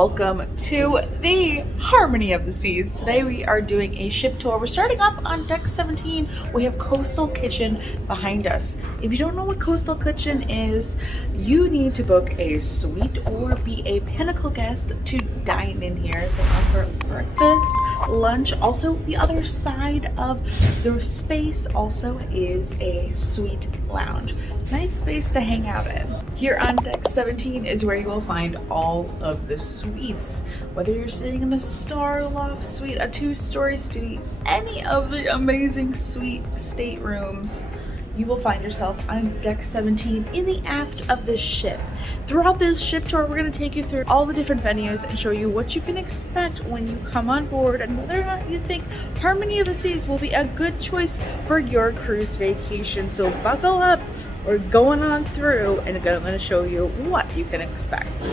welcome to the Harmony of the Seas. Today we are doing a ship tour. We're starting up on deck 17. We have Coastal Kitchen behind us. If you don't know what Coastal Kitchen is, you need to book a suite or be a Pinnacle guest to dine in here. They offer breakfast, lunch. Also, the other side of the space also is a suite lounge. Nice space to hang out in. Here on deck 17 is where you will find all of the suites. Whether you're sitting in a star loft suite, a two-story suite, any of the amazing suite staterooms, you will find yourself on deck 17 in the aft of this ship. Throughout this ship tour, we're going to take you through all the different venues and show you what you can expect when you come on board and whether or not you think Harmony of the Seas will be a good choice for your cruise vacation. So buckle up. We're going on through and I'm going to show you what you can expect.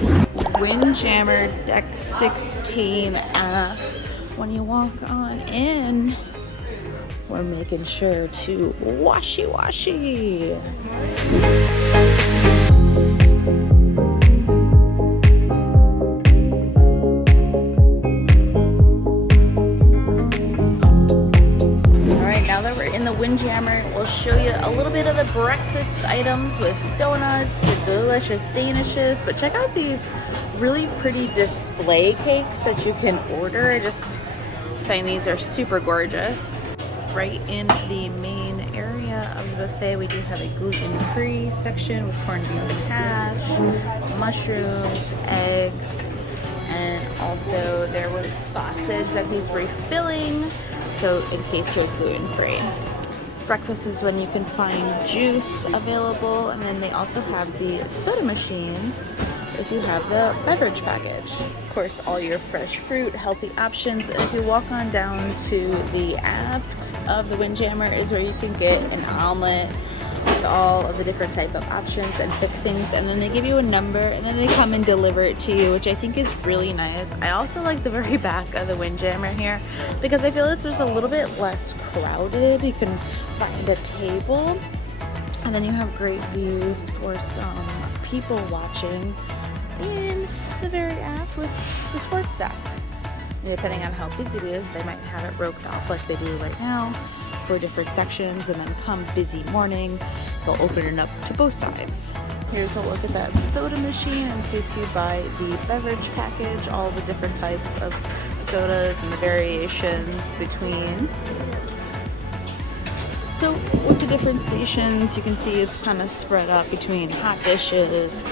Windjammer deck 16 aft. When you walk on in, we're making sure to washy. Now that we're in the Windjammer, we'll show you a little bit of the breakfast items with donuts, delicious danishes, but check out these really pretty display cakes that you can order. I just find these are super gorgeous. Right in the main area of the buffet, we do have a gluten-free section with corned beef and hash, mushrooms, eggs, and also there was sausage that he's refilling, so in case you're gluten-free. Breakfast is when you can find juice available, and then they also have the soda machines if you have the beverage package. Of course, all your fresh fruit, healthy options. And if you walk on down to the aft of the Windjammer is where you can get an omelet with all of the different type of options and fixings, and then they give you a number and then they come and deliver it to you, which I think is really nice. I also like the very back of the Windjammer here because I feel it's just a little bit less crowded. You can find a table and then you have great views for some people watching in the very aft with the sports deck. And depending on how busy it is, they might have it roped off like they do right now for different sections, and then come busy morning, they'll open it up to both sides. Here's a look at that soda machine in case you buy the beverage package, all the different types of sodas and the variations between. So with the different stations, you can see it's kind of spread up between hot dishes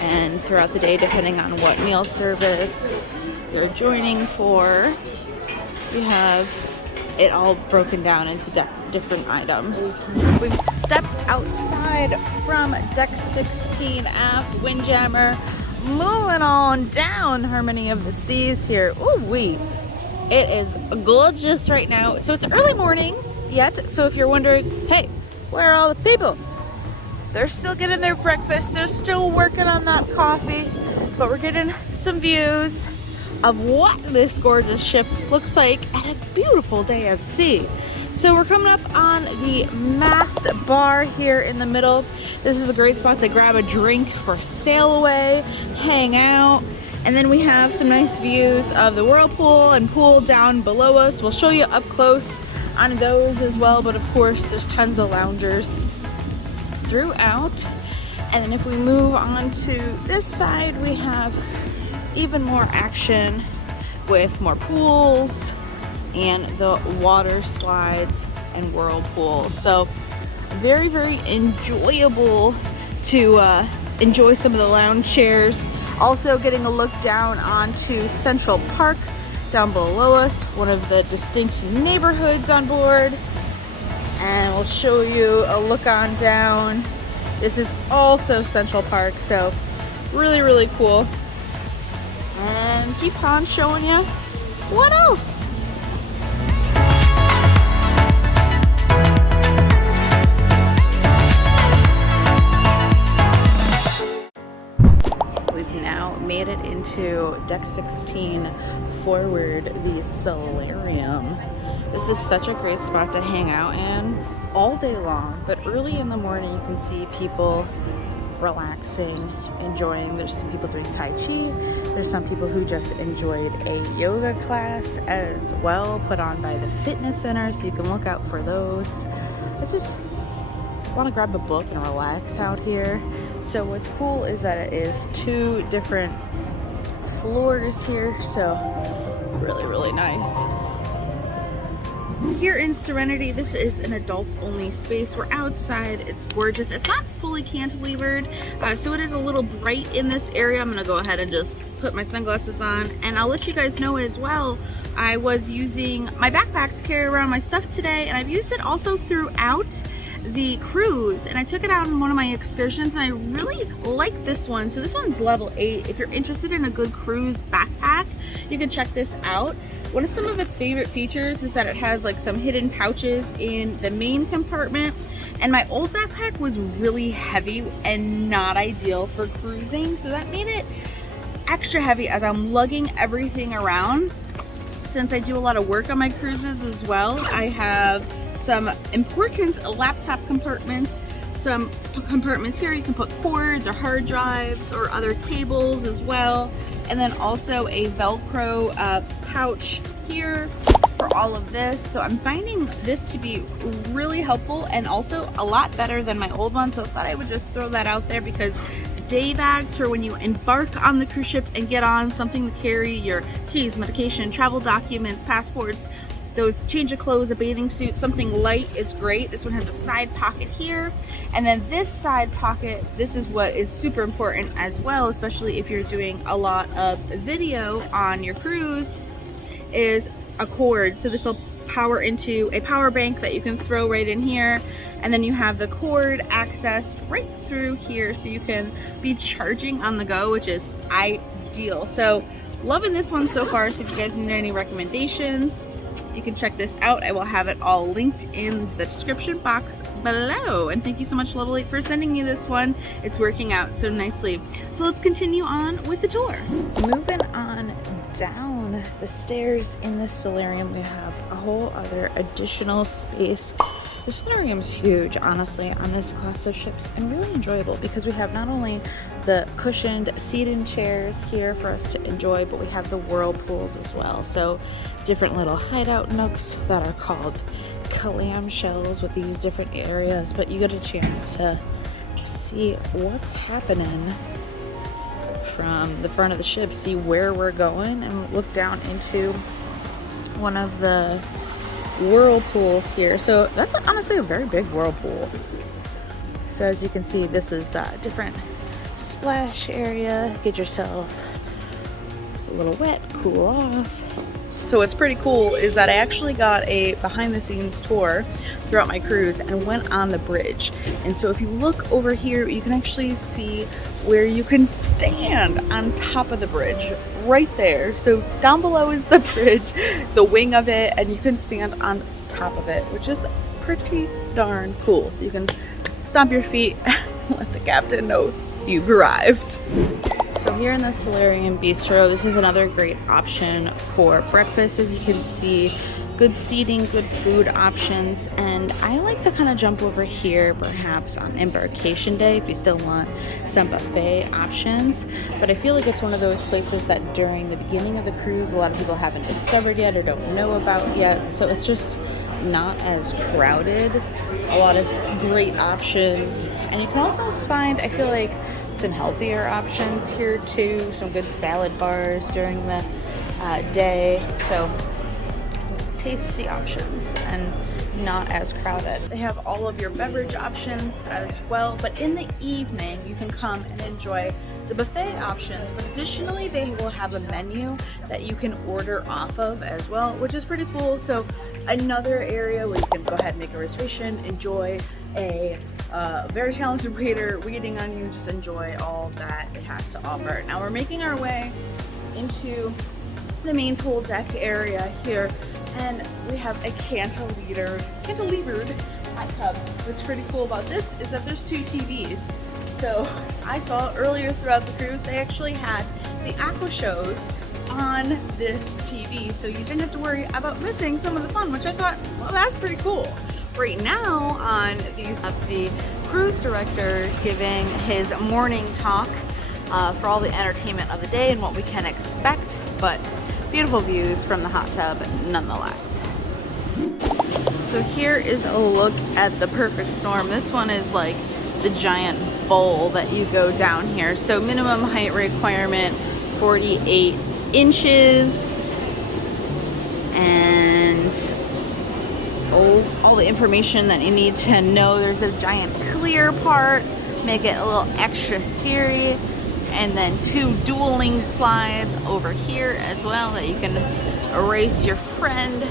and throughout the day, depending on what meal service you're joining for. You have it all broken down into different items. We've stepped outside from deck 16 aft Windjammer, moving on down Harmony of the Seas here. Ooh-wee. It is gorgeous right now. So it's early morning yet, so if you're wondering, hey, where are all the people? They're still getting their breakfast, they're still working on that coffee, but we're getting some views of what this gorgeous ship looks like at a beautiful day at sea. So we're coming up on the mast bar here in the middle. This is a great spot to grab a drink for sail away, hang out, and then we have some nice views of the whirlpool and pool down below us. We'll show you up close on those as well, but of course there's tons of loungers throughout. And then if we move on to this side, we have even more action with more pools and the water slides and whirlpool. So very, very enjoyable to enjoy some of the lounge chairs. Also getting a look down onto Central Park down below us, one of the distinct neighborhoods on board. And we'll show you a look on down. This is also Central Park, so really, really cool. And keep on showing you what else. We've now made it into deck 16 forward, the solarium. This is such a great spot to hang out in all day long, but early in the morning you can see people relaxing, enjoying. There's some people doing Tai Chi. There's some people who just enjoyed a yoga class as well, put on by the fitness center, so you can look out for those. I just want to grab a book and relax out here. So what's cool is that it is 2 different floors here, so really nice. Here in Serenity, this is an adults only space. We're outside, it's gorgeous. It's not fully cantilevered, so it is a little bright in this area. I'm gonna go ahead and just put my sunglasses on, and I'll let you guys know as well, I was using my backpack to carry around my stuff today, and I've used it also throughout the cruise, and I took it out on one of my excursions, and I really like this one. So this one's level 8. If you're interested in a good cruise backpack, you can check this out. One of some of its favorite features is that it has like some hidden pouches in the main compartment, and my old backpack was really heavy and not ideal for cruising, so that made it extra heavy as I'm lugging everything around. Since I do a lot of work on my cruises as well, I have some important laptop compartments, some compartments here you can put cords or hard drives or other cables as well, and then also a Velcro pouch here for all of this. So I'm finding this to be really helpful and also a lot better than my old one, so I thought I would just throw that out there, because day bags for when you embark on the cruise ship and get on, something to carry your keys, medication, travel documents, passports, those change of clothes, a bathing suit, something light is great. This one has a side pocket here, and then this side pocket, this is what is super important as well, especially if you're doing a lot of video on your cruise, is a cord. So this will power into a power bank that you can throw right in here, and then you have the cord accessed right through here, so you can be charging on the go, which is ideal. So loving this one so far. So if you guys need any recommendations, you can check this out. I will have it all linked in the description box below. And thank you so much, Level 8, for sending me this one. It's working out so nicely. So let's continue on with the tour. Moving on down the stairs in the solarium, we have a whole other additional space. The solarium's huge, honestly, on this class of ships, and really enjoyable because we have not only the cushioned seated chairs here for us to enjoy, but we have the whirlpools as well. So different little hideout nooks that are called clamshells with these different areas, but you get a chance to see what's happening from the front of the ship, see where we're going, and look down into one of the whirlpools here. So that's honestly a very big whirlpool. So as you can see, this is a different splash area. Get yourself a little wet, cool off. So what's pretty cool is that I actually got a behind the scenes tour throughout my cruise and went on the bridge. And so if you look over here, you can actually see where you can stand on top of the bridge right there. So down below is the bridge, the wing of it, and you can stand on top of it, which is pretty darn cool. So you can stomp your feet and let the captain know you've arrived. So here in the Solarium Bistro, this is another great option for breakfast. As you can see, good seating, good food options, and I like to kind of jump over here perhaps on embarkation day if you still want some buffet options. But I feel like it's one of those places that during the beginning of the cruise, a lot of people haven't discovered yet or don't know about yet, so it's just not as crowded. A lot of great options, and you can also find, I feel like, some healthier options here too, some good salad bars during the day, so tasty options and not as crowded. They have all of your beverage options as well, but in the evening you can come and enjoy the buffet options, but additionally they will have a menu that you can order off of as well, which is pretty cool. So another area where you can go ahead and make a reservation, enjoy a very talented waiter waiting on you, just enjoy all that it has to offer. Now we're making our way into the main pool deck area here, and we have a cantilevered hot tub. What's pretty cool about this is that there's 2 TVs. So I saw earlier throughout the cruise they actually had the aqua shows on this TV, so you didn't have to worry about missing some of the fun, which I thought, well, that's pretty cool. Right now on these, the cruise director giving his morning talk for all the entertainment of the day and what we can expect, but beautiful views from the hot tub nonetheless. So here is a look at the perfect storm. This one is like the giant bowl that you go down here. So minimum height requirement 48 inches, and all the information that you need to know. There's a giant clear part, make it a little extra scary, and then 2 dueling slides over here as well that you can race your friend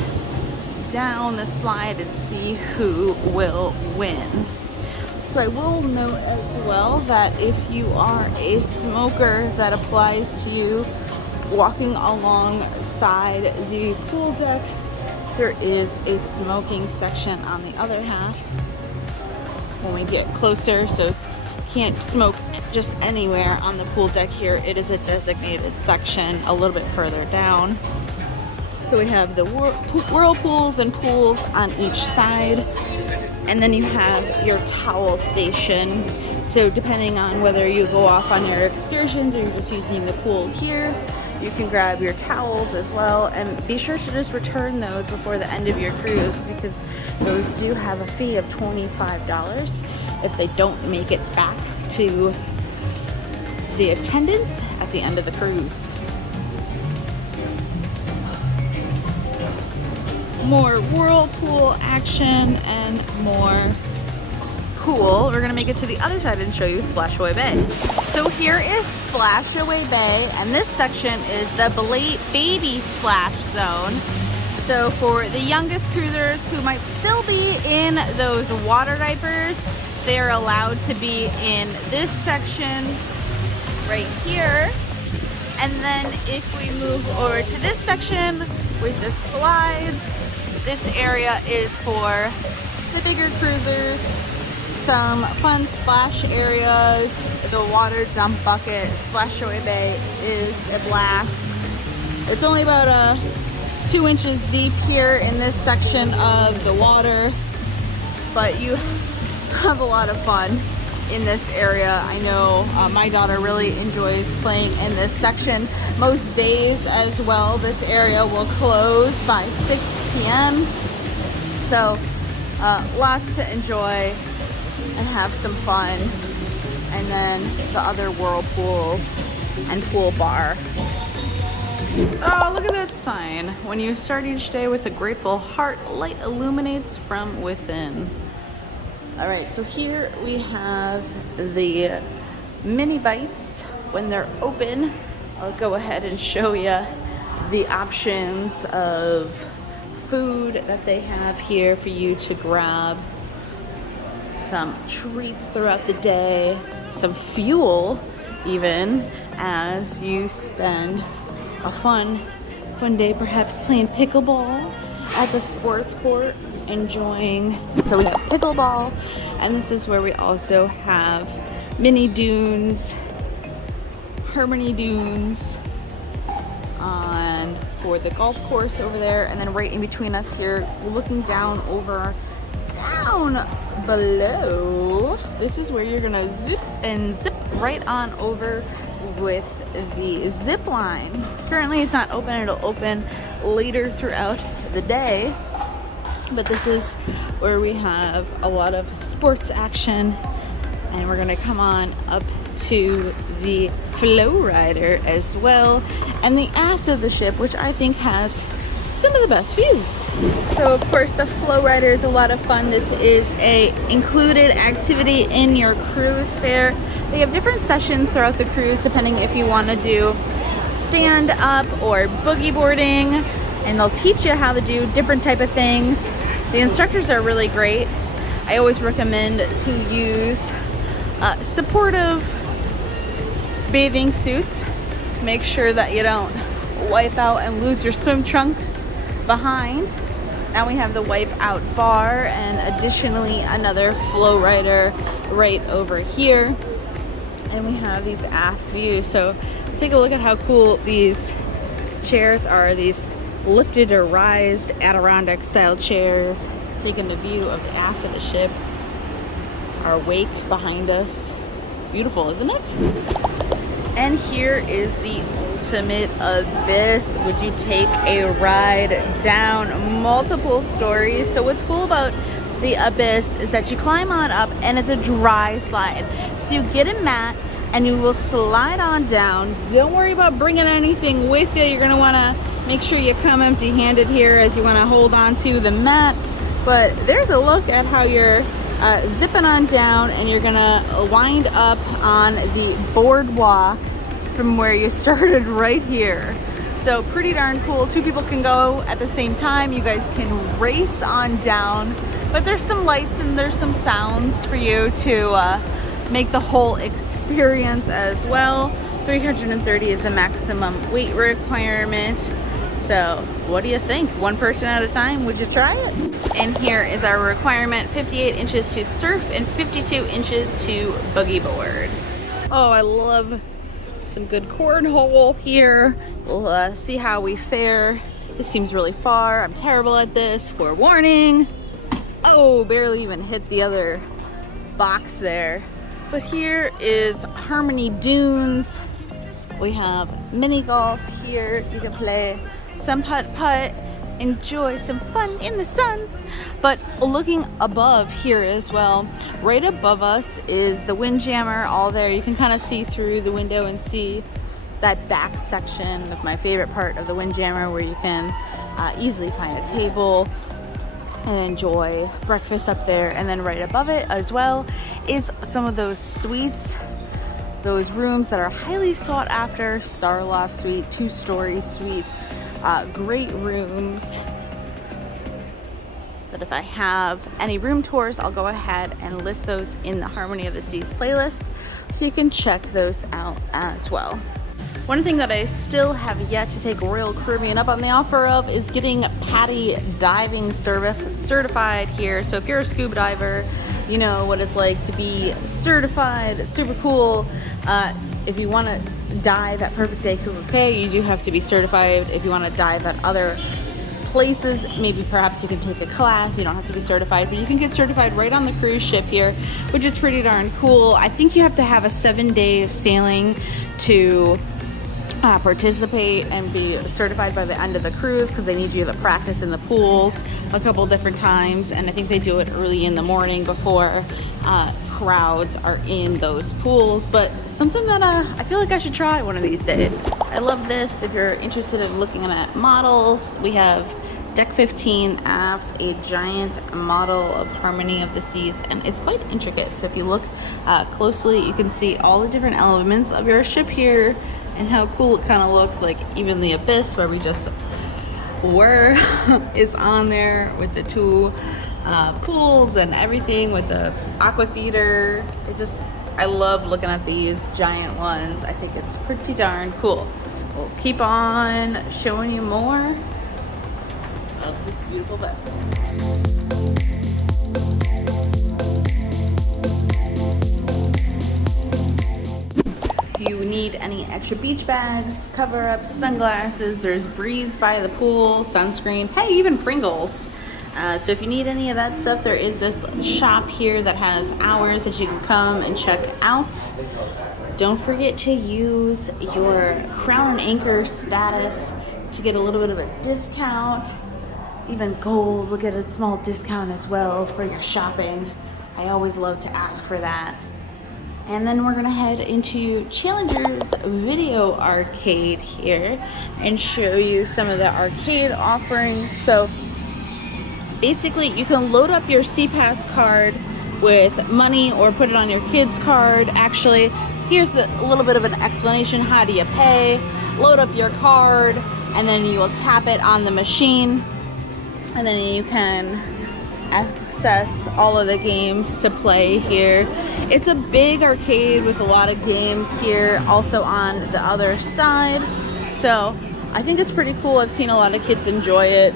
down the slide and see who will win. So I will note as well that if you are a smoker, that applies to you. Walking alongside the pool deck, there is a smoking section on the other half when we get closer, so can't smoke just anywhere on the pool deck here. It is a designated section a little bit further down. So we have the whirlpools and pools on each side, and then you have your towel station. So depending on whether you go off on your excursions or you're just using the pool here, you can grab your towels as well, and be sure to just return those before the end of your cruise, because those do have a fee of $25 if they don't make it back to the attendants at the end of the cruise. More whirlpool action and more pool. We're gonna make it to the other side and show you Splashaway Bay. So here is Splashaway Bay, and this section is the baby splash zone. So for the youngest cruisers who might still be in those water diapers, they are allowed to be in this section right here. And then if we move over to this section with the slides, this area is for the bigger cruisers. Some fun splash areas, the water dump bucket. Splashaway Bay is a blast. It's only about 2 inches deep here in this section of the water, but you have a lot of fun in this area. I know my daughter really enjoys playing in this section. Most days as well, this area will close by 6 p.m. So lots to enjoy and have some fun. And then the other whirlpools and pool bar. Oh, look at that sign. When you start each day with a grateful heart, light illuminates from within. All right, so here we have the mini bites. When they're open, I'll go ahead and show you the options of food that they have here for you to grab. Some treats throughout the day, some fuel even, as you spend a fun day perhaps playing pickleball at the sports court, enjoying. So we have pickleball, and this is where we also have mini dunes, Harmony dunes on for the golf course over there, and then right in between us here, looking down below, this is where you're gonna zip right on over with the zip line. Currently it's not open, it'll open later throughout the day, but this is where we have a lot of sports action, and we're gonna come on up to the flow rider as well, and the aft of the ship, which I think has some of the best views. So of course the flow rider is a lot of fun. This is a included activity in your cruise fare. They have different sessions throughout the cruise depending if you want to do stand up or boogie boarding, and they'll teach you how to do different type of things. The instructors are really great. I always recommend to use supportive bathing suits. Make sure that you don't wipe out and lose your swim trunks behind. Now we have the wipe out bar, and additionally another flow rider right over here, and we have these aft views. So take a look at how cool these chairs are, these lifted or rised Adirondack style chairs. taking a view of the aft of the ship. Our wake behind us. Beautiful, isn't it? And here is the ultimate abyss. Would you take a ride down multiple stories? So what's cool about the abyss is that you climb on up and it's a dry slide. So you get a mat and you will slide on down. Don't worry about bringing anything with you. You're gonna wanna make sure you come empty-handed here as you wanna hold on to the mat. But there's a look at how you're zipping on down, and you're gonna wind up on the boardwalk from where you started right here. So pretty darn cool. Two people can go at the same time. You guys can race on down, but there's some lights and there's some sounds for you to make the whole experience as well. 330 is the maximum weight requirement. So what do you think? One person at a time, would you try it? And here is our requirement: 58 inches to surf and 52 inches to boogie board. Oh, I love some good cornhole here. We'll see how we fare. This seems really far. I'm terrible at this, forewarning. Oh, barely even hit the other box there. But here is Harmony Dunes. We have mini golf here. You can play some putt-putt, enjoy some fun in the sun. But looking above here as well, right above us is the Windjammer. All there, you can kind of see through the window and see that back section of my favorite part of the Windjammer, where you can easily find a table and enjoy breakfast up there. And then right above it as well is some of those suites, those rooms that are highly sought after. Starloft suite, 2-story suites, great rooms. But if I have any room tours, I'll go ahead and list those in the Harmony of the Seas playlist, so you can check those out as well. One thing that I still have yet to take Royal Caribbean up on the offer of is getting PADI diving certified here. So if you're a scuba diver, you know what it's like to be certified. Super cool. If you want to dive at Perfect Day Karaoke, you do have to be certified. If you want to dive at other places, maybe perhaps you can take a class. You don't have to be certified, but you can get certified right on the cruise ship here, which is pretty darn cool. I think you have to have a 7-day sailing to participate and be certified by the end of the cruise, because they need you to practice in the pools a couple different times, and I think they do it early in the morning before crowds are in those pools. But something that I feel like I should try one of these days. I love this. If you're interested in looking at models, we have Deck 15 aft, a giant model of Harmony of the Seas, and it's quite intricate. So if you look closely, you can see all the different elements of your ship here and how cool it kind of looks. Like even the abyss where we just were is on there with the two pools and everything, with the aqua theater. It's just, I love looking at these giant ones. I think it's pretty darn cool. We'll keep on showing you more of this beautiful vessel. If you need any extra beach bags, cover-ups, sunglasses, there's Breeze by the pool, sunscreen, hey, even Pringles. So if you need any of that stuff, there is this shop here that has hours that you can come and check out. Don't forget to use your Crown and Anchor status to get a little bit of a discount. Even gold will get a small discount as well for your shopping. I always love to ask for that. And then we're gonna head into Challenger's Video Arcade here and show you some of the arcade offerings. So basically you can load up your SeaPass card with money or put it on your kid's card. Actually, here's a little bit of an explanation. How do you pay? Load up your card and then you will tap it on the machine, and then you can access all of the games to play here. It's a big arcade with a lot of games here, also on the other side. So I think it's pretty cool. I've seen a lot of kids enjoy it.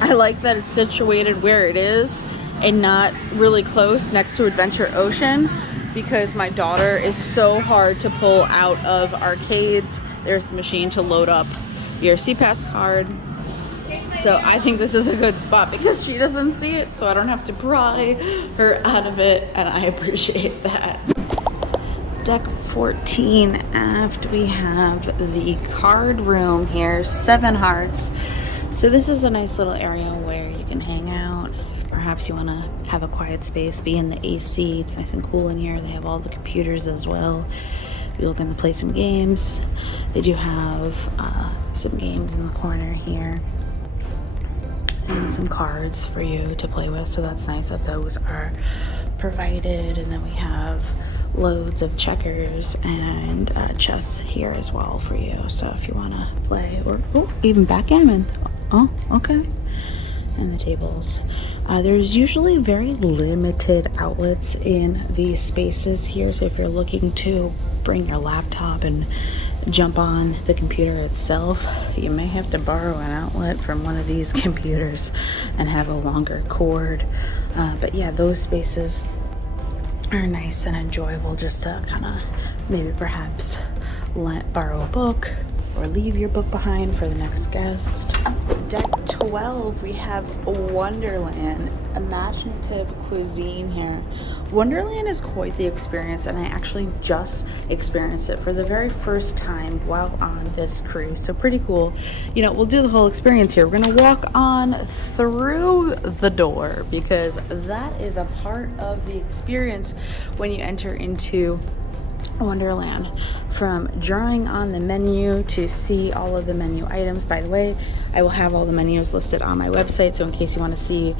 I like that it's situated where it is and not really close next to Adventure Ocean, because my daughter is so hard to pull out of arcades. There's the machine to load up your SeaPass card, So I think this is a good spot because she doesn't see it, so I don't have to pry her out of it, and I appreciate that. Deck 14 aft, we have the card room here, 7 hearts. So this is a nice little area where you can hang out. Perhaps you want to have a quiet space, be in the AC. It's nice and cool in here. They have all the computers as well. If you're looking to play some games, they do have some games in the corner here and some cards for you to play with. So that's nice that those are provided. And then we have loads of checkers and chess here as well for you. So if you want to play, or even backgammon. Oh, okay. And the tables. There's usually very limited outlets in these spaces here. So if you're looking to bring your laptop and jump on the computer itself, you may have to borrow an outlet from one of these computers and have a longer cord. But yeah, those spaces are nice and enjoyable just to kind of maybe perhaps borrow a book or leave your book behind for the next guest. Deck 12, we have Wonderland, imaginative cuisine here. Wonderland is quite the experience, and I actually just experienced it for the very first time while on this cruise. So pretty cool. You know, we'll do the whole experience here. We're gonna walk on through the door because that is a part of the experience when you enter into Wonderland. From drawing on the menu to see all of the menu items. By the way, I will have all the menus listed on my website, so in case you want to see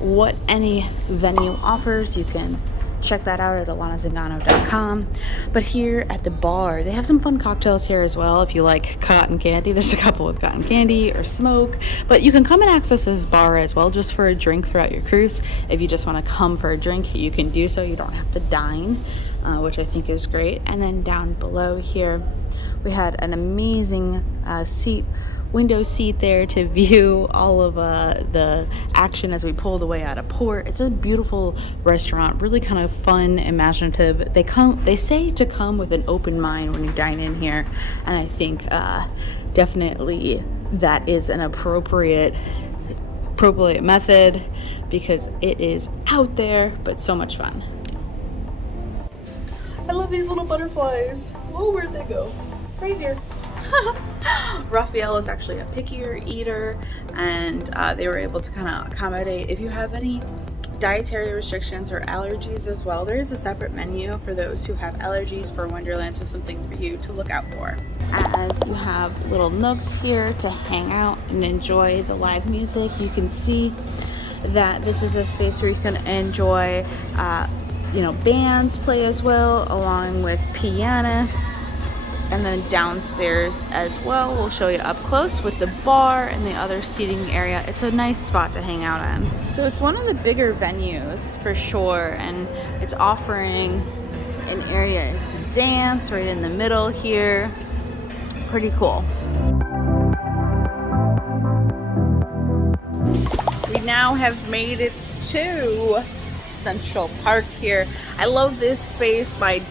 what any venue offers, you can check that out at alanazingano.com. But here at the bar, they have some fun cocktails here as well. If you like cotton candy, there's a couple with cotton candy or smoke. But you can come and access this bar as well just for a drink throughout your cruise. If you just want to come for a drink, you can do so. You don't have to dine, which I think is great. And then down below here, we had an amazing window seat there to view all of the action as we pulled away out of port. It's a beautiful restaurant, really kind of fun, imaginative. They say to come with an open mind when you dine in here, and I think definitely that is an appropriate method because it is out there, but so much fun. I love these little butterflies. Whoa, where'd they go? Right here. Raphael is actually a pickier eater, and they were able to kind of accommodate if you have any dietary restrictions or allergies as well. There is a separate menu for those who have allergies for Wonderland, so something for you to look out for. As you have little nooks here to hang out and enjoy the live music, you can see that this is a space where you can enjoy bands play as well, along with pianists. And then downstairs as well, we'll show you up close with the bar and the other seating area. It's a nice spot to hang out in. So it's one of the bigger venues for sure, and it's offering an area to dance right in the middle here. Pretty cool. We now have made it to Central Park here. I love this space. My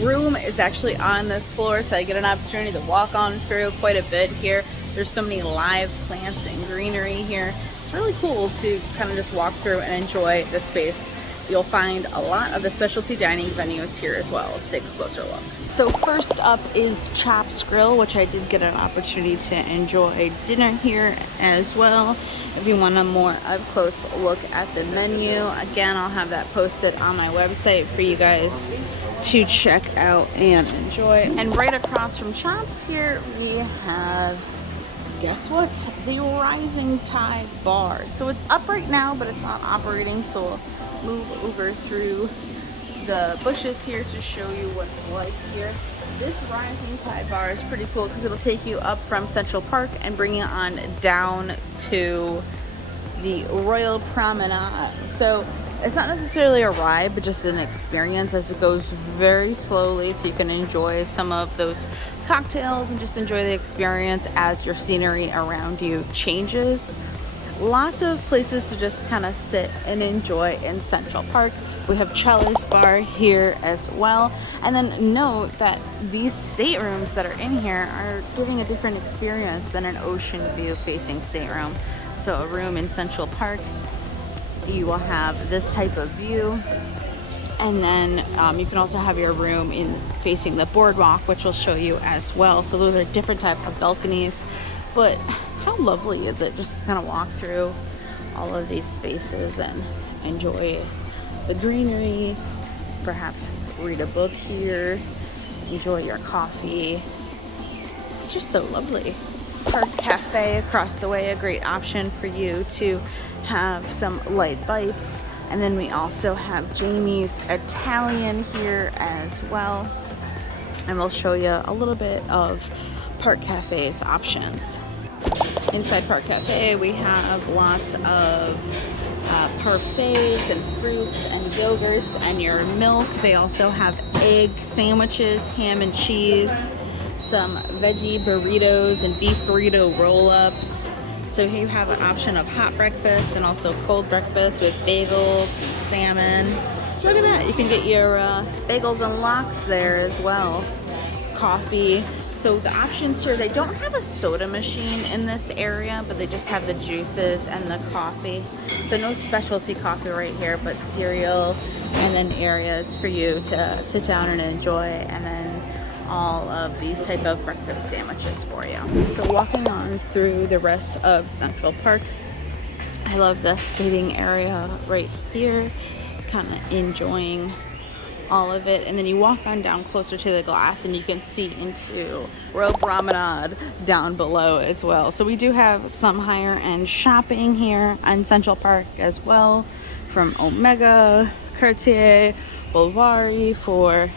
room is actually on this floor, so I get an opportunity to walk on through quite a bit here. There's so many live plants and greenery here. It's really cool to kind of just walk through and enjoy the space. You'll find a lot of the specialty dining venues here as well. Let's take a closer look. So first up is Chop's Grill, which I did get an opportunity to enjoy dinner here as well. If you want a more up close look at the menu, again, I'll have that posted on my website for you guys to check out and enjoy. And right across from Chop's here, we have, guess what? The Rising Tide Bar. So it's up right now, but it's not operating, so we'll move over through the bushes here to show you what it's like here. This Rising Tide Bar is pretty cool because it'll take you up from Central Park and bring you on down to the Royal Promenade. So it's not necessarily a ride, but just an experience as it goes very slowly, so you can enjoy some of those cocktails and just enjoy the experience as your scenery around you changes. Lots of places to just kind of sit and enjoy in Central Park. We have Chalice Bar here as well. And then note that these staterooms that are in here are giving a different experience than an ocean view facing stateroom. also a room in Central Park. You will have this type of view. And then you can also have your room in facing the boardwalk, which we'll show you as well. So those are different type of balconies. But how lovely is it just to kind of walk through all of these spaces and enjoy the greenery, perhaps read a book here, enjoy your coffee. It's just so lovely. Park Cafe across the way, a great option for you to have some light bites. And then we also have Jamie's Italian here as well. And we'll show you a little bit of Park Cafe's options. Inside Park Cafe, we have lots of parfaits and fruits and yogurts and your milk. They also have egg sandwiches, ham and cheese, some veggie burritos and beef burrito roll-ups. So here you have an option of hot breakfast and also cold breakfast with bagels and salmon. Look at that, you can get your bagels and lox there as well. Coffee. So the options here, they don't have a soda machine in this area, but they just have the juices and the coffee. So no specialty coffee right here, but cereal, and then areas for you to sit down and enjoy, and then all of these type of breakfast sandwiches for you. So walking on through the rest of Central Park, I love this seating area right here, kind of enjoying all of it. And then you walk on down closer to the glass and you can see into Royal Promenade down below as well. So we do have some higher end shopping here on Central Park as well, from Omega, Cartier, Bulvari for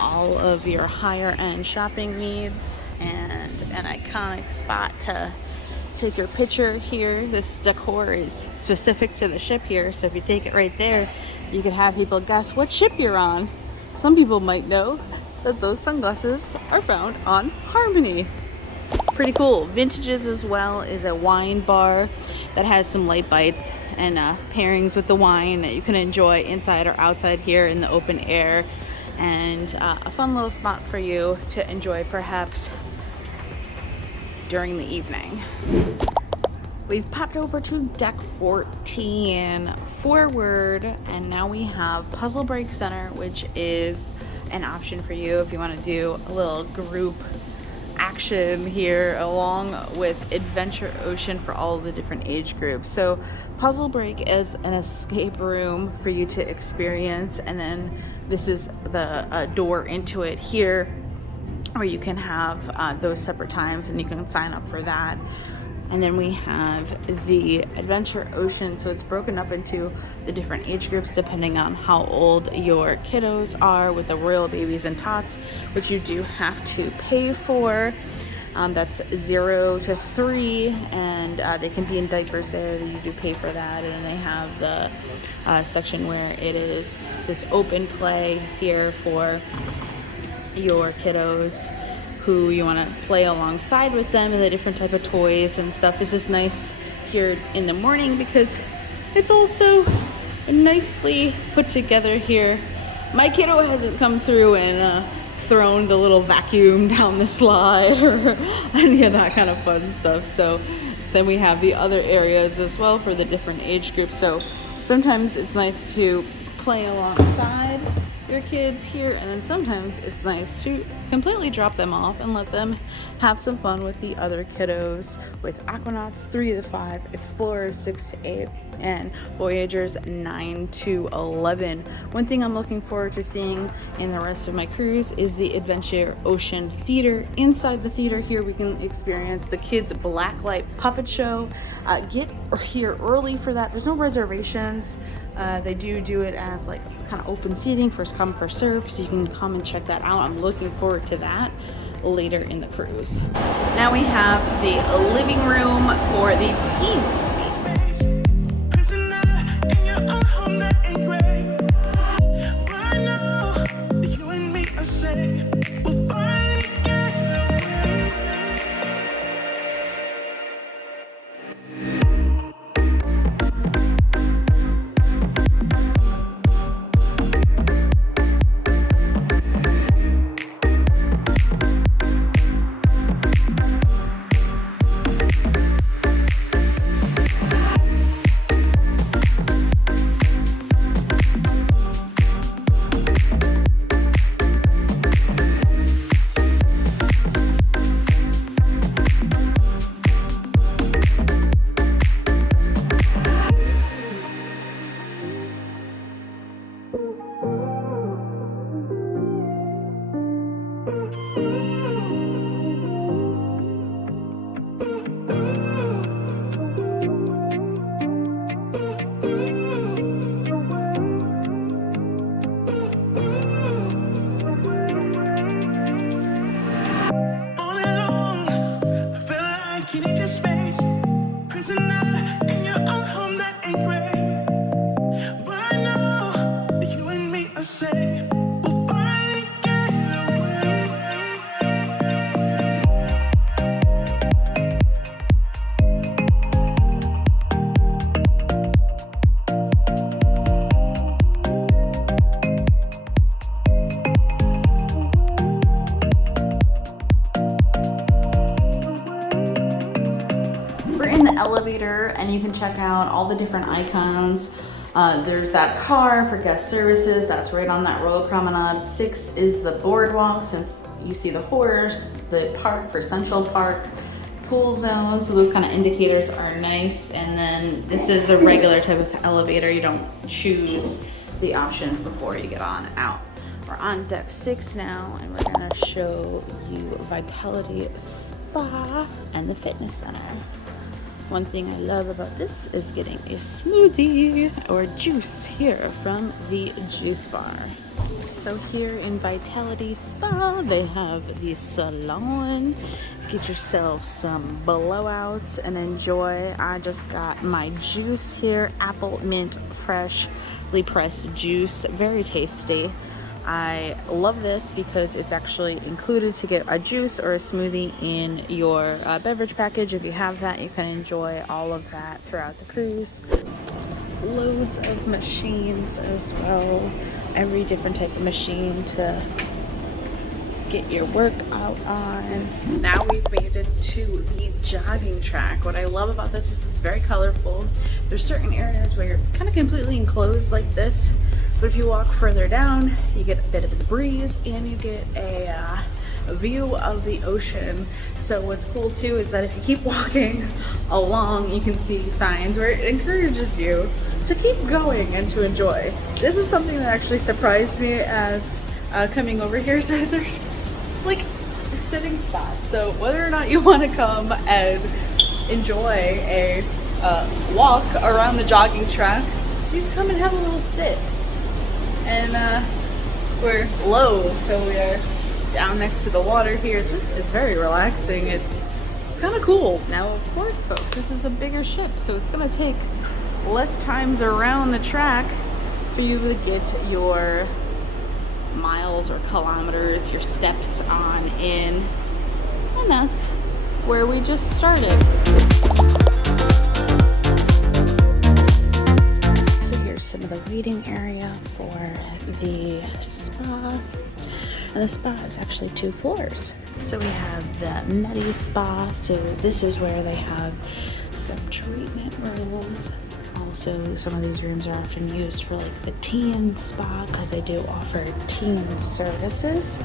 all of your higher end shopping needs, and an iconic spot to take your picture here. This decor is specific to the ship here, so if you take it right there, you can have people guess what ship you're on. Some people might know that those sunglasses are found on Harmony. Pretty cool. Vintages as well is a wine bar that has some light bites and pairings with the wine that you can enjoy inside or outside here in the open air, and a fun little spot for you to enjoy perhaps during the evening. We've popped over to deck 14 forward, and now we have Puzzle Break Center, which is an option for you if you want to do a little group action here, along with Adventure Ocean for all the different age groups. So Puzzle Break is an escape room for you to experience, and then this is the door into it here, where you can have those separate times and you can sign up for that. And then we have the Adventure Ocean, so it's broken up into the different age groups depending on how old your kiddos are, with the royal babies and tots, which you do have to pay for. That's 0 to 3, and they can be in diapers there. You do pay for that. And then they have the section where it is this open play here for your kiddos who you want to play alongside with them, and the different type of toys and stuff. This is nice here in the morning because it's also nicely put together here. My kiddo hasn't come through and thrown the little vacuum down the slide or any of that kind of fun stuff. So then we have the other areas as well for the different age groups. So sometimes it's nice to play alongside your kids here, and then sometimes it's nice to completely drop them off and let them have some fun with the other kiddos, with Aquanauts 3 to 5, Explorers 6 to 8, and Voyagers 9 to 11. One thing I'm looking forward to seeing in the rest of my cruise is the Adventure Ocean Theater. Inside the theater here, we can experience the kids' blacklight puppet show. Get here early for that. There's no reservations. They do it as like kind of open seating, first come first serve, so you can come and check that out. I'm looking forward to that later in the cruise. Now we have the living room for the teens. and you can check out all the different icons. There's that car for guest services, that's right on that royal promenade. 6 is the boardwalk, since you see the horse, the park for Central Park, pool zone, so those kind of indicators are nice. And then this is the regular type of elevator. You don't choose the options before you get on out. We're on deck 6 now, and we're gonna show you Vitality Spa and the fitness center. One thing I love about this is getting a smoothie or juice here from the juice bar. So here in Vitality Spa, they have the salon. Get yourself some blowouts and enjoy. I just got my juice here, apple mint freshly pressed juice, very tasty. I love this because it's actually included to get a juice or a smoothie in your beverage package. If you have that, you can enjoy all of that throughout the cruise. Loads of machines as well. Every different type of machine to get your workout on. Now we've made it to the jogging track. What I love about this is it's very colorful. There's certain areas where you're kind of completely enclosed like this, but if you walk further down, you get a bit of the breeze and you get a view of the ocean. So what's cool too is that if you keep walking along, you can see signs where it encourages you to keep going and to enjoy. This is something that actually surprised me as coming over here. So there's like sitting spots. So whether or not you want to come and enjoy a walk around the jogging track, you can come and have a little sit. And we're low, so we are down next to the water here. It's very relaxing. It's kind of cool. Now, of course, folks, this is a bigger ship, so it's gonna take less times around the track for you to get your miles or kilometers, your steps on in. And that's where we just started. Some of the waiting area for the spa, and the spa is actually 2 floors. So we have the Medi Spa, so this is where they have some treatment rooms. Also, some of these rooms are often used for like the teen spa because they do offer teen services.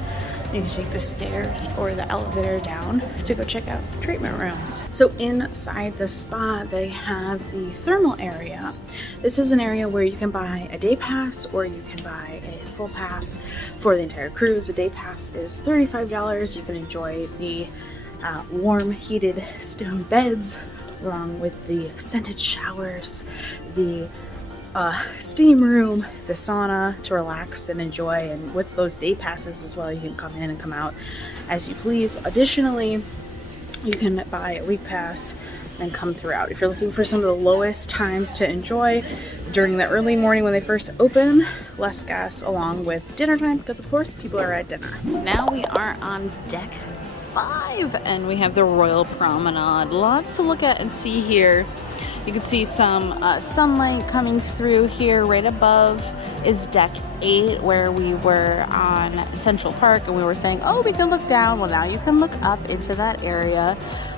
You can take the stairs or the elevator down to go check out treatment rooms. So inside the spa, they have the thermal area. This is an area where you can buy a day pass or you can buy a full pass for the entire cruise. A day pass is $35. You can enjoy the warm heated stone beds along with the scented showers, the steam room, the sauna to relax and enjoy. And with those day passes as well, you can come in and come out as you please. Additionally, you can buy a week pass and come throughout. If you're looking for some of the lowest times to enjoy during the early morning when they first open, less gas along with dinner time, because of course people are at dinner. Now we are on deck 5 and we have the Royal Promenade. Lots to look at and see here. You can see some sunlight coming through here. Right above is deck 8 where we were on Central Park, and we were saying, oh, we can look down. Well, now you can look up into that area.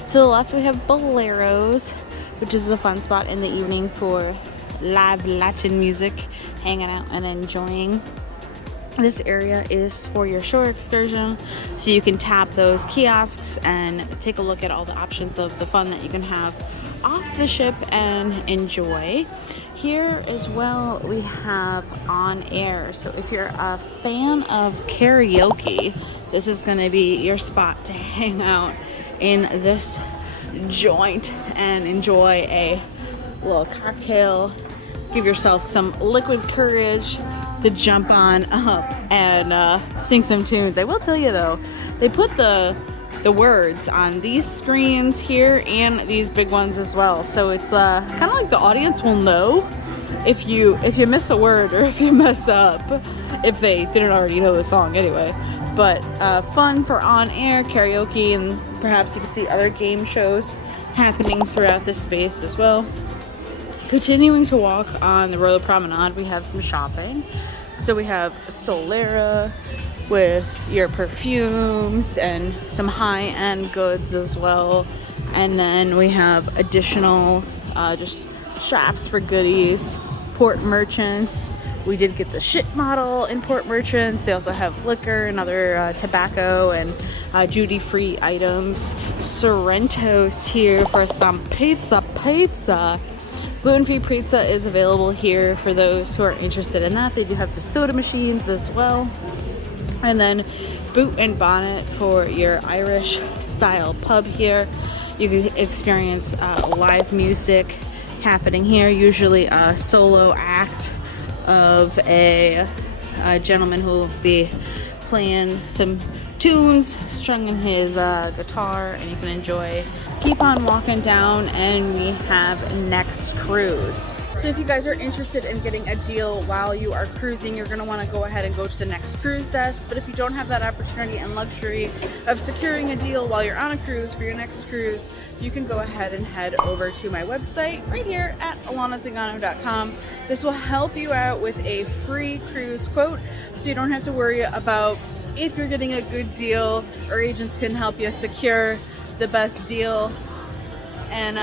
To the left we have Boleros, which is a fun spot in the evening for live Latin music, hanging out and enjoying. This area is for your shore excursion, so you can tap those kiosks and take a look at all the options of the fun that you can have off the ship and enjoy. Here as well we have On Air, so if you're a fan of karaoke, this is going to be your spot to hang out in this joint and enjoy a little cocktail. Give yourself some liquid courage to jump on up and sing some tunes. I will tell you though, they put the words on these screens here and these big ones as well, so it's kind of like the audience will know if you miss a word or if you mess up, if they didn't already know the song anyway. But fun for On Air karaoke, and perhaps you can see other game shows happening throughout this space as well. Continuing to walk on the Royal Promenade, we have some shopping. So we have Solera with your perfumes and some high-end goods as well. And then we have additional just straps for goodies, port merchants. We did get the shit model in port merchants. They also have liquor and other tobacco and duty-free items. Sorrento's here for some pizza. Gluten-free pizza is available here for those who are interested in that. They do have the soda machines as well. And then Boot and Bonnet for your Irish style pub here. You can experience live music happening here, usually a solo act of a gentleman who will be playing some tunes, strumming his guitar, and you can enjoy. Keep on walking down and we have Next Cruise. So if you guys are interested in getting a deal while you are cruising, you're going to want to go ahead and go to the Next Cruise desk. But if you don't have that opportunity and luxury of securing a deal while you're on a cruise for your next cruise, you can go ahead and head over to my website right here at alanazagano.com. This will help you out with a free cruise quote, so you don't have to worry about if you're getting a good deal. Our agents can help you secure the best deal, and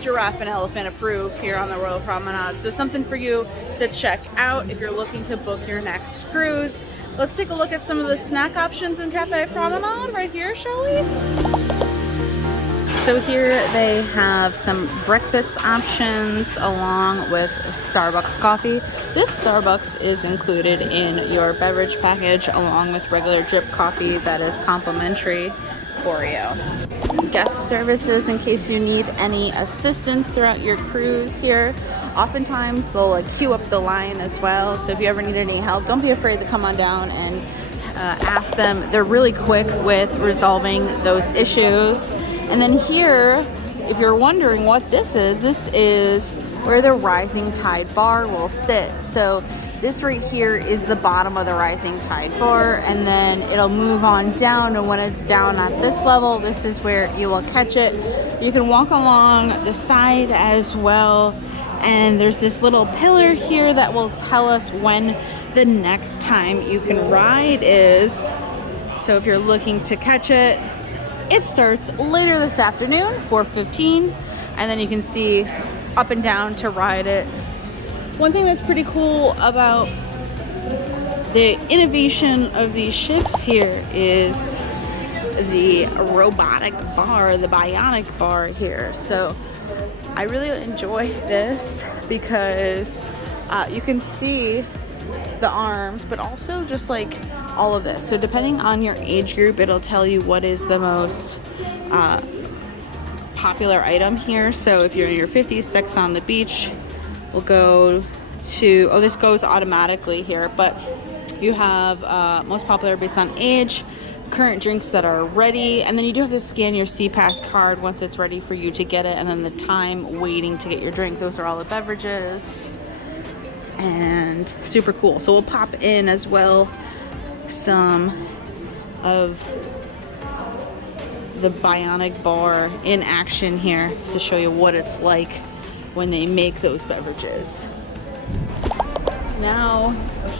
giraffe and elephant approved here on the Royal Promenade. So something for you to check out if you're looking to book your next cruise. Let's take a look at some of the snack options in Cafe Promenade right here, shall we? So here they have some breakfast options along with Starbucks coffee. This Starbucks is included in your beverage package along with regular drip coffee that is complimentary for you. Guest services in case you need any assistance throughout your cruise here. Oftentimes they'll queue up the line as well. So if you ever need any help, don't be afraid to come on down and ask them. They're really quick with resolving those issues. And then here, if you're wondering what this is where the Rising Tide bar will sit. So this right here is the bottom of the Rising Tide bar, and then it'll move on down, and when it's down at this level, this is where you will catch it. You can walk along the side as well, and there's this little pillar here that will tell us when the next time you can ride is. So if you're looking to catch it, it starts later this afternoon, 4:15, and then you can see up and down to ride it. One thing that's pretty cool about the innovation of these ships here is the robotic bar, the bionic bar here. So I really enjoy this because you can see the arms, but also just like all of this. So depending on your age group, it'll tell you what is the most popular item here. So if you're in your 50s, Sex on the Beach will go to, this goes automatically here, but you have most popular based on age, current drinks that are ready, and then you do have to scan your CPass card once it's ready for you to get it, and then the time waiting to get your drink. Those are all the beverages, and super cool. So we'll pop in as well some of the bionic bar in action here to show you what it's like when they make those beverages. Now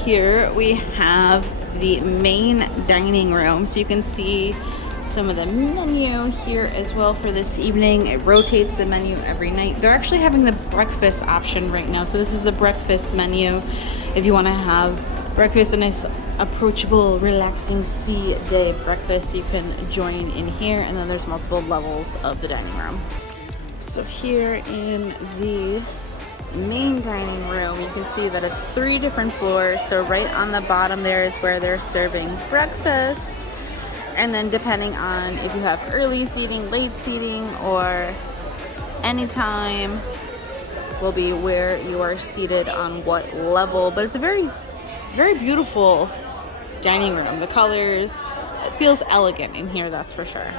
here we have the main dining room, so you can see some of the menu here as well for this evening. It rotates the menu every night. They're actually having the breakfast option right now, so this is the breakfast menu. If you want to have breakfast, a nice approachable relaxing sea day breakfast, you can join in here, and then there's multiple levels of the dining room. So here in the main dining room, you can see that it's 3 different floors. So right on the bottom there is where they're serving breakfast, and then depending on if you have early seating, late seating, or anytime will be where you are seated on what level. But it's a very, very beautiful dining room. The colors, it feels elegant in here, that's for sure.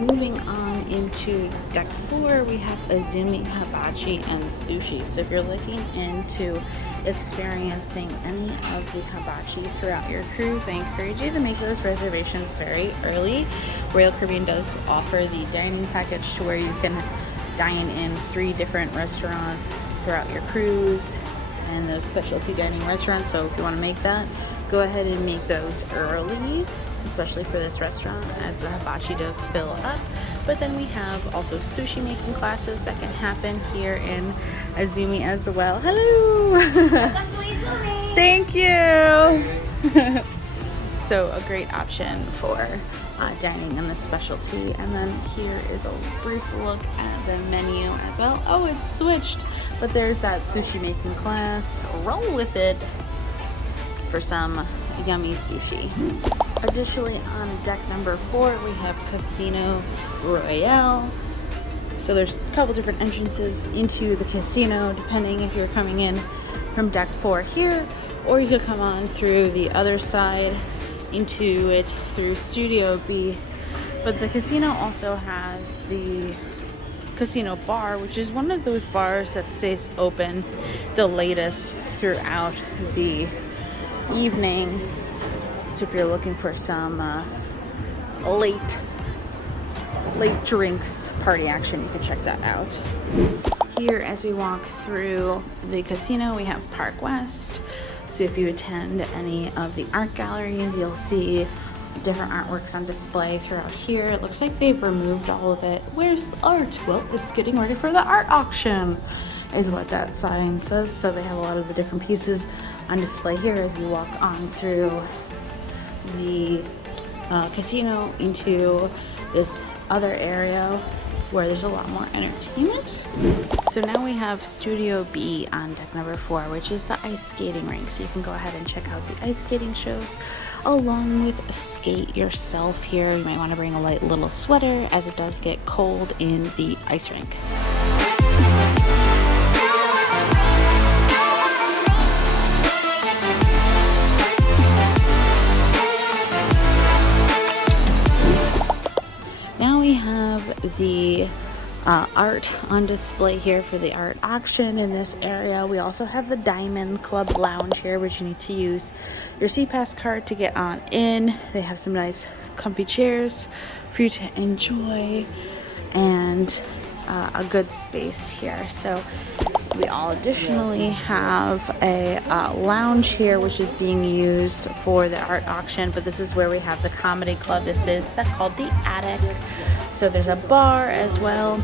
Moving on into deck 4, we have Azumi, hibachi, and sushi. So if you're looking into experiencing any of the hibachi throughout your cruise, I encourage you to make those reservations very early. Royal Caribbean does offer the dining package to where you can dine in 3 different restaurants throughout your cruise, and those specialty dining restaurants. So if you want to make that, go ahead and make those early. especially for this restaurant, as the hibachi does fill up. But then we have also sushi making classes that can happen here in Azumi as well. Hello! Thank you! So a great option for dining in the specialty. And then here is a brief look at the menu as well. Oh, it's switched, but there's that sushi making class. Roll with it for some yummy sushi. Additionally, on deck number 4, we have Casino Royale. So there's a couple different entrances into the casino, depending if you're coming in from deck 4 here, or you could come on through the other side into it through Studio B. But the casino also has the casino bar, which is one of those bars that stays open the latest throughout the evening. So if you're looking for some late drinks, party action, you can check that out. Here, as we walk through the casino, we have Park West. So if you attend any of the art galleries, you'll see different artworks on display throughout here. It looks like they've removed all of it. Where's the art? Well, it's getting ready for the art auction, is what that sign says. So they have a lot of the different pieces on display here as you walk on through the casino into this other area where there's a lot more entertainment. So now we have Studio B on deck number 4, which is the ice skating rink. So you can go ahead and check out the ice skating shows along with skate yourself here. You might want to bring a light little sweater as it does get cold in the ice rink. Now we have the art on display here for the art auction in this area. We also have the Diamond Club Lounge here, which you need to use your SeaPass card to get on in. They have some nice comfy chairs for you to enjoy and a good space here. So we all additionally have a lounge here, which is being used for the art auction, but this is where we have the comedy club. This is called the Attic. So there's a bar as well,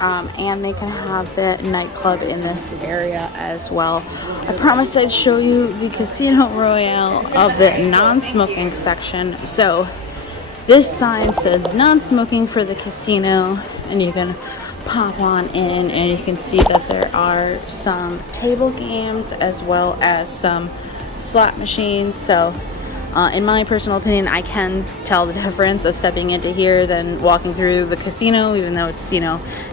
and they can have the nightclub in this area as well. I promised I'd show you the Casino Royale of the non-smoking section. So this sign says non-smoking for the casino, and you can pop on in and you can see that there are some table games as well as some slot machines. So in my personal opinion, I can tell the difference of stepping into here than walking through the casino, even though it's,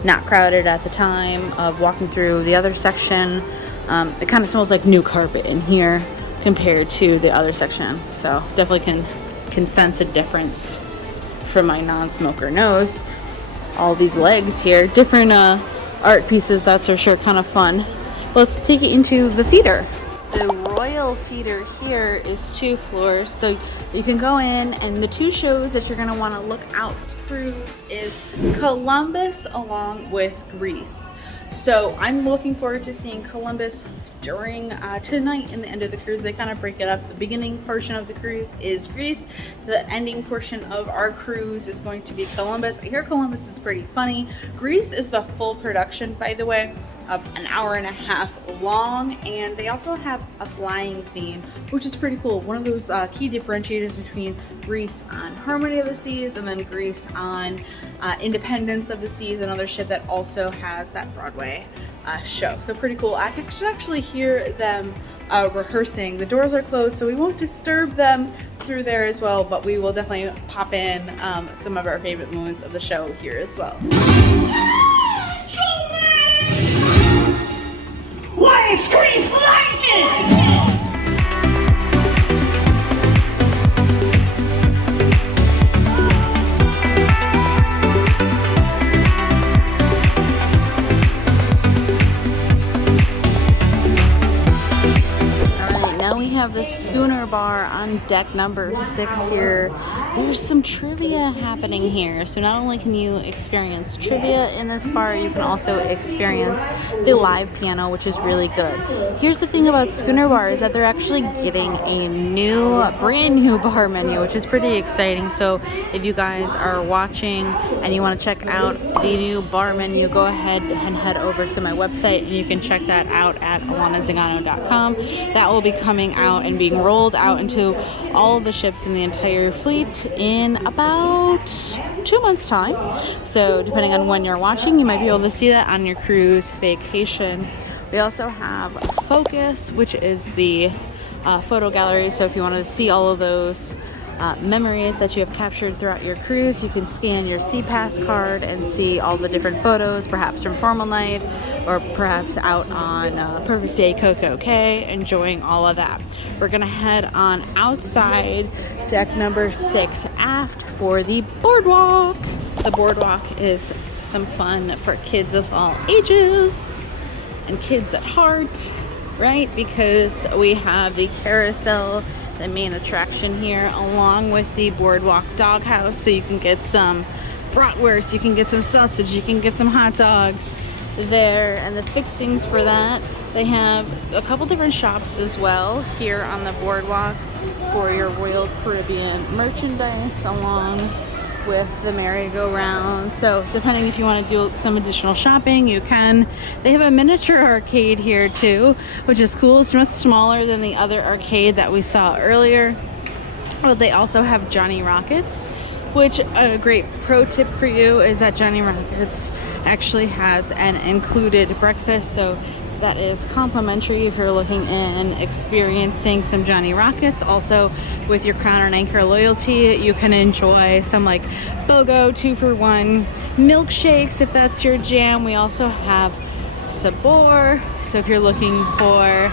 not crowded at the time of walking through the other section. It kind of smells like new carpet in here compared to the other section. So definitely can sense a difference from my non-smoker nose. All these legs here, different art pieces, that's for sure kind of fun. Let's take it into the theater. The Royal Theater here is 2 floors, so you can go in, and the 2 shows that you're going to want to look out cruise is Columbus along with Greece. So I'm looking forward to seeing Columbus during tonight in the end of the cruise. They kind of break it up. The beginning portion of the cruise is Greece. The ending portion of our cruise is going to be Columbus. I hear Columbus is pretty funny. Greece is the full production, by the way, of an hour and a half long, and they also have a flying scene, which is pretty cool. One of those key differentiators between Greece on Harmony of the Seas and then Greece on Independence of the Seas, another ship that also has that Broadway show. So pretty cool. I could actually hear them rehearsing. The doors are closed, so we won't disturb them through there as well, but we will definitely pop in some of our favorite moments of the show here as well. Let's Grease Lightning! have the Schooner bar on deck number 6 here. There's some trivia happening here. So not only can you experience trivia in this bar, you can also experience the live piano, which is really good. Here's the thing about Schooner bar is that they're actually getting a brand new bar menu, which is pretty exciting. So if you guys are watching and you want to check out the new bar menu, go ahead and head over to my website and you can check that out at alanazagano.com. That will be coming out and being rolled out into all the ships in the entire fleet in about 2 months' time. So depending on when you're watching, you might be able to see that on your cruise vacation. We also have Focus, which is the photo gallery. So if you want to see all of those memories that you have captured throughout your cruise, you can scan your SeaPass card and see all the different photos, perhaps from formal night or perhaps out on Perfect Day Coco Cay, enjoying all of that. We're gonna head on outside deck number 6 aft for the Boardwalk. The Boardwalk is some fun for kids of all ages and kids at heart, right? Because we have the carousel, the main attraction here, along with the Boardwalk Doghouse, so you can get some bratwurst, you can get some sausage, you can get some hot dogs there, and the fixings for that. They have a couple different shops as well here on the Boardwalk for your Royal Caribbean merchandise, along with the merry-go-round. So depending if you want to do some additional shopping, you can. They have a miniature arcade here too, which is cool. It's much smaller than the other arcade that we saw earlier. But they also have Johnny Rockets, which a great pro tip for you is that Johnny Rockets actually has an included breakfast. So that is complimentary if you're looking in experiencing some Johnny Rockets. Also, with your Crown and Anchor loyalty, you can enjoy some like BOGO 2-for-1 milkshakes if that's your jam. We also have Sabor. So if you're looking for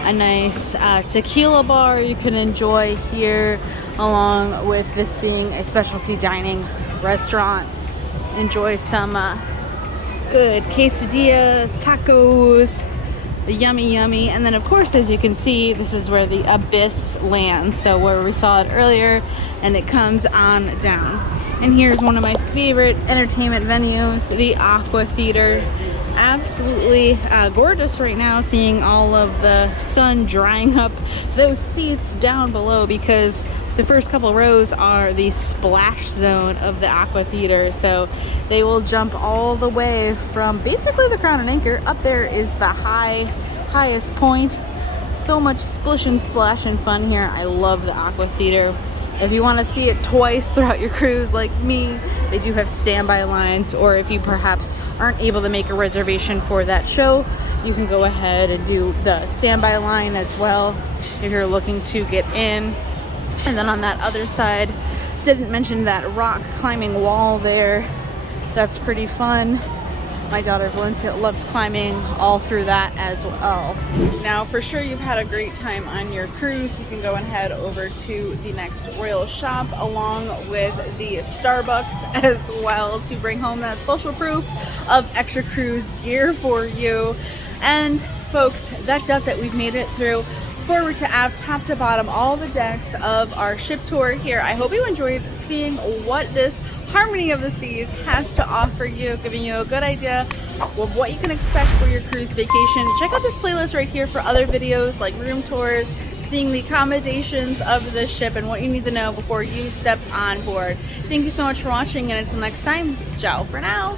a nice tequila bar, you can enjoy here, along with this being a specialty dining restaurant. Enjoy some good quesadillas, tacos, yummy. And then of course, as you can see, this is where the Abyss lands, so where we saw it earlier, and it comes on down. And here's one of my favorite entertainment venues, the Aqua Theater. Absolutely gorgeous right now, seeing all of the sun drying up those seats down below, because the first couple rows are the splash zone of the Aqua Theater. So they will jump all the way from basically the Crown and Anchor. Up there is the highest point. So much splish and splash and fun here. I love the Aqua Theater. If you want to see it twice throughout your cruise like me, they do have standby lines, or if you perhaps aren't able to make a reservation for that show, you can go ahead and do the standby line as well if you're looking to get in. And then on that other side, didn't mention that rock climbing wall there. That's pretty fun. My daughter Valencia loves climbing all through that as well. Now, for sure you've had a great time on your cruise. You can go and head over to the next Royal shop, along with the Starbucks as well, to bring home that social proof of extra cruise gear for you. And folks, that does it. We've made it through forward to aft, top to bottom, all the decks of our ship tour here. I hope you enjoyed seeing what this Harmony of the Seas has to offer you, giving you a good idea of what you can expect for your cruise vacation. Check out this playlist right here for other videos like room tours, seeing the accommodations of the ship, and what you need to know before you step on board. Thank you so much for watching, and until next time, ciao for now.